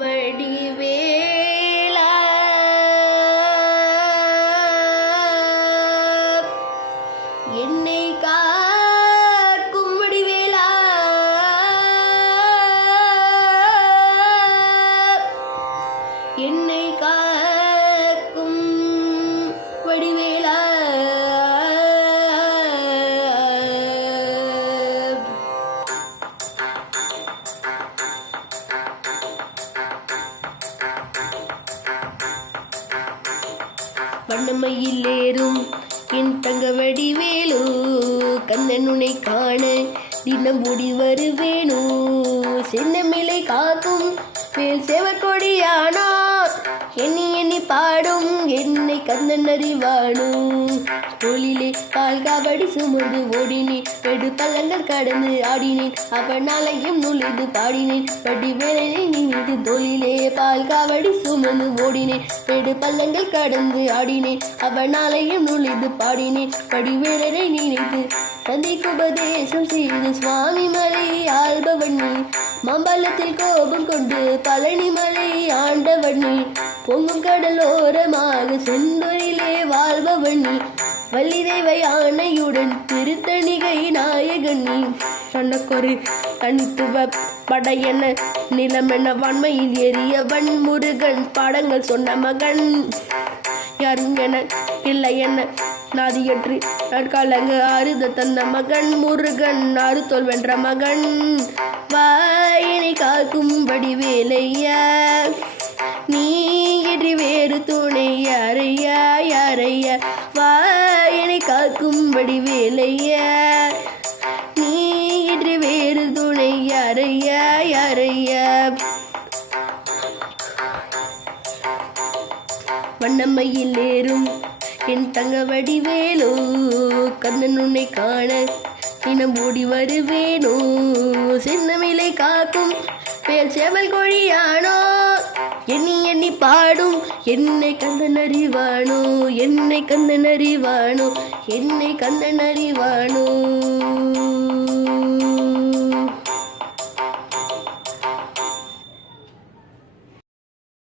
வடிவேலா வண்ணமையில் ஏறும் என் தங்க வடிவேலு கந்தனுனை காண தினம் ஓடி வருவேனோ? சின்னமிலை காக்கும் மேல் செவற்கொடியானோ எண்ணி எண்ணி பாடும் கண்ணன் கந்தன் அறிவானோ தொழிலே பால் காவடி சுமந்து ஓடினேன். வெடு பள்ளங்கள் கடந்து ஆடினேன். அவனாலையும் நுழைந்து பாடினேன். படி வேலை நினைந்து தொழிலே பால் காவடி சுமந்து ஓடினேன். வெடு பள்ளங்கள் கடந்து ஆடினேன். அவனாலையும் நுழைந்து பாடினேன். படி வேலனை நினைத்து தந்தைக்கு உபதேசம் செய்து சுவாமி மலை ஆள்பவன் நீ. மாம்பழத்தில் கோபம் கொண்டு பழனி மலை ஆண்டவன் நீ. பொங்கும் கடலோரமாக செந்தொரிலே வாழ்பவன் நீ வள்ளிதேவை ஆணையுடன் திருத்தணிகை நாயகன். நீ தனக்கொரு தனித்துவ படையென நிலமென வன்மையில் எரியவன் முருகன் பாடங்கள் சொன்ன மகன். யாரும் என இல்லை என்ன நாதியற்று நாட்காலங்க ஆறுத தந்த மகன் முருகன் அறுத்தோல் வென்ற மகன். வாயினை காக்கும்படி வேலைய நீ இன்றி வேறு துணை யாரையா யாரையா வாயனை காக்கும்படி வேலையா. நீ இன்றி வேறு துணை யாரையா யாரையா வண்ணமையில் ஏறும் என் தங்க வடிவேலோ கண்ணன் உன்னை காண இனம் ஓடி வருவேனோ. சின்னமிலை காக்கும் பேர் செவல் கொழியானோ. எண்ணி எண்ணி பாடும் என்னை கந்தன் அறிவானோ என்னை கந்தன் அறிவானோ என்னை கந்தன் அறிவானோ